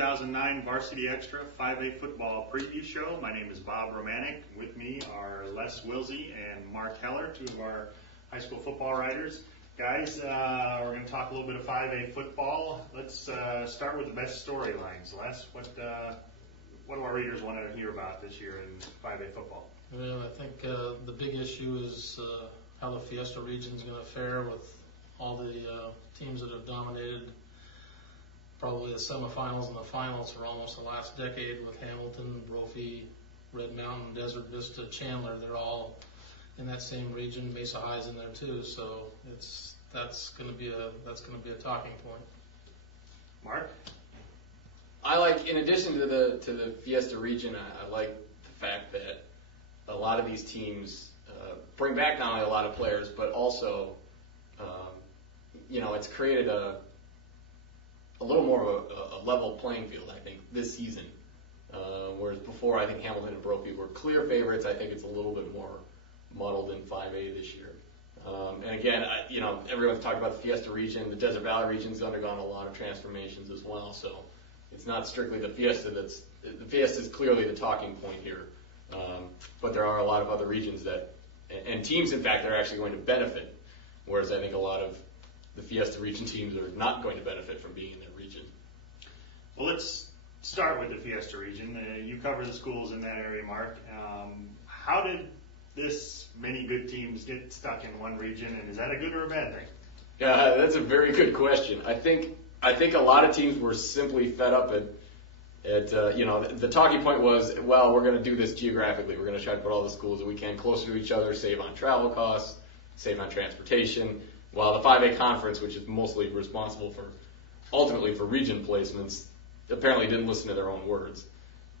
2009 Varsity Xtra 5A football preview show. My name is Bob Romanek. With me are Les Wilsey and Mark Heller, two of our high school football writers. Guys, we're going to talk a little bit of 5A football. Let's start with the best storylines. Les, what do our readers want to hear about this year in 5A football? Well, I think the big issue is how the Fiesta region is going to fare with all the teams that have dominated probably the semifinals and the finals for almost the last decade with Hamilton, Brophy, Red Mountain, Desert Vista, Chandler. They're all in that same region. Mesa High's in there too, so that's going to be a talking point. Mark? I like, in addition to the Fiesta region, I like the fact that a lot of these teams bring back not only a lot of players, but also, it's created a little more of a level playing field, I think, this season. Whereas before, I think Hamilton and Brophy were clear favorites. I think it's a little bit more muddled in 5A this year. And again, everyone's talked about the Fiesta region. The Desert Valley region's undergone a lot of transformations as well. So it's not strictly the Fiesta. The Fiesta is clearly the talking point here. But there are a lot of other regions and teams, in fact, that are actually going to benefit. Whereas I think a lot of the Fiesta region teams are not going to benefit from being in their region. Well, let's start with the Fiesta region. You cover the schools in that area, Mark. How did this many good teams get stuck in one region, and is that a good or a bad thing? Yeah, that's a very good question. I think a lot of teams were simply fed up the talking point was, well, we're going to do this geographically. We're going to try to put all the schools that we can closer to each other, save on travel costs, save on transportation. While the 5A conference, which is mostly responsible ultimately for region placements, apparently didn't listen to their own words.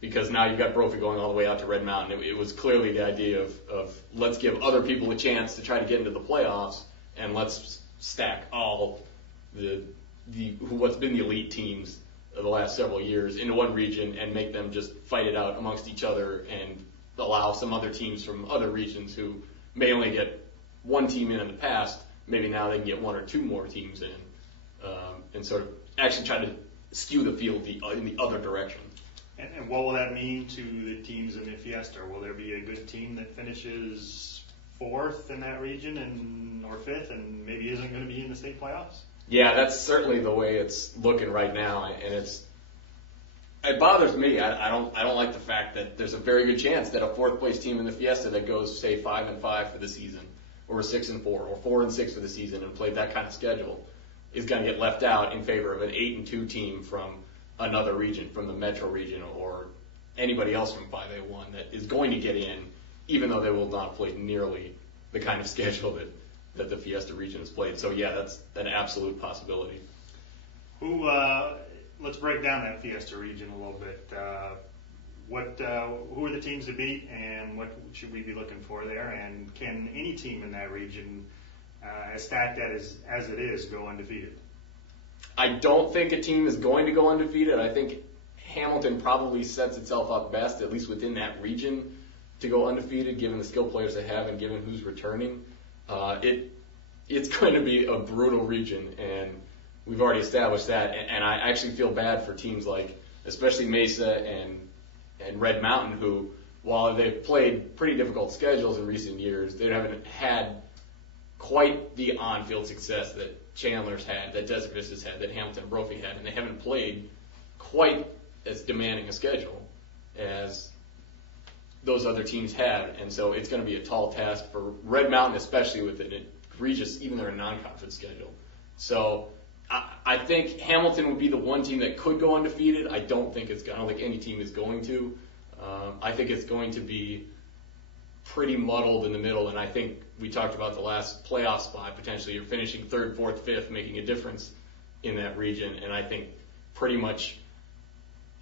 Because now you've got Brophy going all the way out to Red Mountain. It was clearly the idea of let's give other people a chance to try to get into the playoffs, and let's stack all what's been the elite teams of the last several years into one region and make them just fight it out amongst each other and allow some other teams from other regions who may only get one team in the past, maybe now they can get one or two more teams in, and sort of actually try to skew the field in the other direction. And what will that mean to the teams in the Fiesta? Will there be a good team that finishes fourth in that region or fifth and maybe isn't going to be in the state playoffs? Yeah, that's certainly the way it's looking right now, and it bothers me. I don't like the fact that there's a very good chance that a fourth place team in the Fiesta that goes, say, 5-5 for the season, or 6-4, or 4-6 for the season, and played that kind of schedule, is going to get left out in favor of an 8-2 team from another region, from the Metro region, or anybody else from 5A1 that is going to get in, even though they will not play nearly the kind of schedule that the Fiesta region has played. So yeah, that's an absolute possibility. Let's break down that Fiesta region a little bit. Who are the teams to beat, and what should we be looking for there? And can any team in that region, as stacked as it is, go undefeated? I don't think a team is going to go undefeated. I think Hamilton probably sets itself up best, at least within that region, to go undefeated, given the skill players they have and given who's returning. It's going to be a brutal region, and we've already established that. And I actually feel bad for teams like, especially Mesa and Red Mountain, who, while they've played pretty difficult schedules in recent years, they haven't had quite the on-field success that Chandler's had, that Desert Vista's had, that Hamilton and Brophy had, and they haven't played quite as demanding a schedule as those other teams have. And so it's going to be a tall task for Red Mountain, especially with an egregious, even their non-conference schedule. So I think Hamilton would be the one team that could go undefeated. I don't think any team is going to. I think it's going to be pretty muddled in the middle, and I think we talked about the last playoff spot. Potentially you're finishing third, fourth, fifth, making a difference in that region, and I think pretty much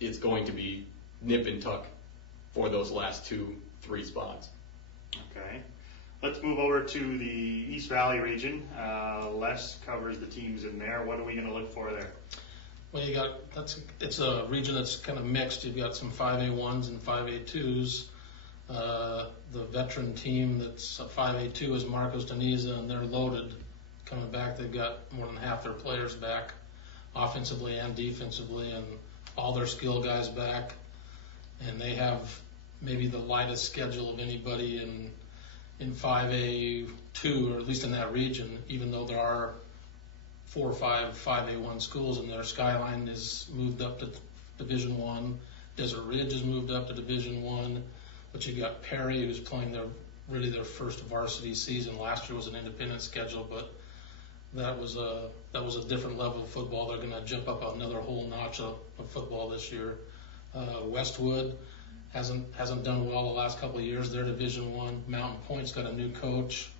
it's going to be nip and tuck for those last 2-3 spots. Okay. Let's move over to the East Valley region. Les covers the teams in there. What are we going to look for there? Well, it's a region that's kind of mixed. You've got some 5A1s and 5A2s. The veteran team that's a 5A2 is Marcos Deniza, and they're loaded coming back. They've got more than half their players back, offensively and defensively, and all their skill guys back, and they have maybe the lightest schedule of anybody in 5A2, or at least in that region, even though there are 4 or 5 5A1 schools in there. Skyline is moved up to Division I. Desert Ridge has moved up to Division I. But you got Perry, who's playing their first varsity season. Last year was an independent schedule, but that was a different level of football. They're going to jump up another whole notch of football this year. Westwood hasn't done well the last couple of years. They're Division I. Mountain Point's got a new coach.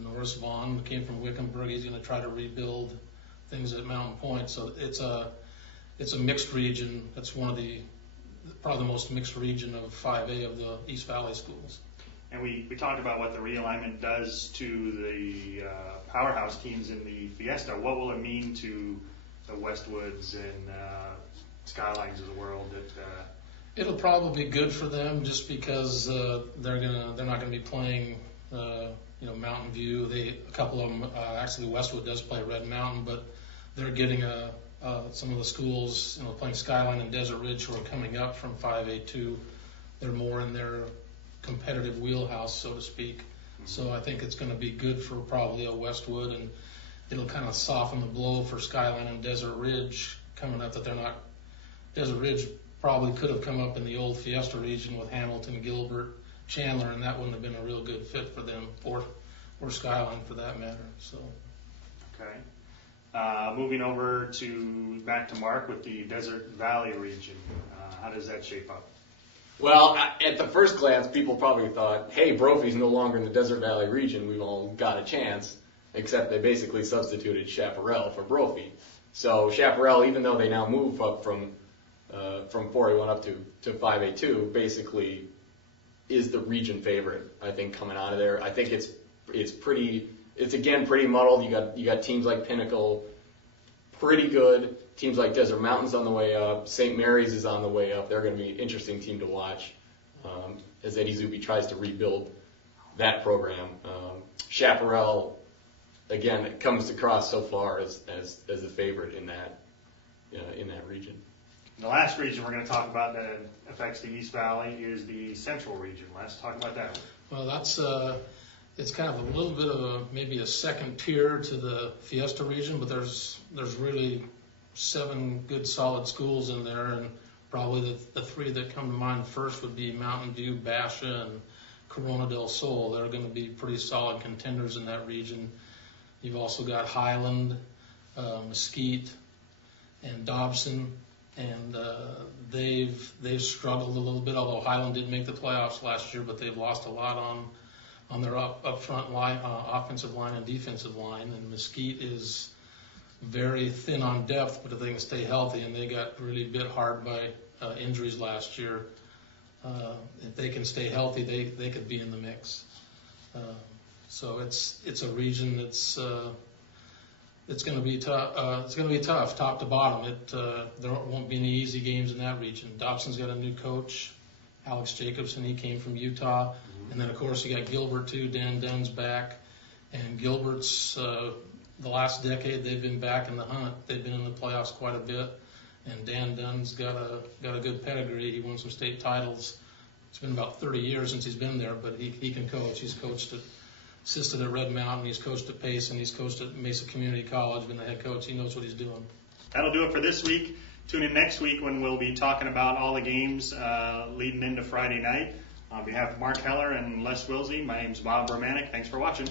Norris Vaughn came from Wickenburg. He's going to try to rebuild things at Mountain Point. So it's a mixed region. That's probably the most mixed region of 5A of the East Valley schools. And we talked about what the realignment does to the powerhouse teams in the Fiesta. What will it mean to the Westwoods and Skylines of the world? It'll probably be good for them, just because they're not going to be playing Mountain View. A couple of them, actually Westwood does play Red Mountain, but they're getting some of the schools playing Skyline and Desert Ridge who are coming up from 5A2. They're more in their competitive wheelhouse, so to speak. Mm-hmm. So I think it's going to be good for probably a Westwood, and it'll kind of soften the blow for Skyline and Desert Ridge coming up, that they're not. Desert Ridge probably could have come up in the old Fiesta region with Hamilton, Gilbert, Chandler, and that wouldn't have been a real good fit for them, or Skyline for that matter. So. Okay. Moving over back to Mark with the Desert Valley region. How does that shape up? Well, at the first glance, people probably thought, hey, Brophy's no longer in the Desert Valley region. We've all got a chance, except they basically substituted Chaparral for Brophy. So Chaparral, even though they now move up from 4A1 up to 5A2, basically is the region favorite, I think, coming out of there. I think it's again pretty muddled. You got teams like Pinnacle, pretty good. Teams like Desert Mountain's on the way up. St. Mary's is on the way up. They're going to be an interesting team to watch as Eddie Zuby tries to rebuild that program. Chaparral, again, it comes across so far as the favorite in that region. The last region we're going to talk about that affects the East Valley is the Central region. Let's talk about that. Well, that's it's kind of a little bit of maybe a second tier to the Fiesta region, but there's really 7 good solid schools in there, and probably the 3 that come to mind first would be Mountain View, Basha, and Corona del Sol. They're going to be pretty solid contenders in that region. You've also got Highland, Mesquite, and Dobson, and they've struggled a little bit, although Highland did make the playoffs last year, but they've lost a lot on their up front line, offensive line and defensive line. And Mesquite is very thin on depth, but if they can stay healthy, and they got really bit hard by injuries last year, if they can stay healthy, they could be in the mix. So it's a region that's it's going to be tough. It's going to be tough, top to bottom. There won't be any easy games in that region. Dobson's got a new coach, Alex Jacobson. He came from Utah. And then, of course, you got Gilbert, too. Dan Dunn's back. And Gilbert's, the last decade, they've been back in the hunt. They've been in the playoffs quite a bit. And Dan Dunn's got a good pedigree. He won some state titles. It's been about 30 years since he's been there, but he can coach. He's assisted at Red Mountain. He's coached at Pace, and he's coached at Mesa Community College, been the head coach. He knows what he's doing. That'll do it for this week. Tune in next week when we'll be talking about all the games leading into Friday night. On behalf of Mark Heller and Les Wilsey, my name's Bob Romanek. Thanks for watching.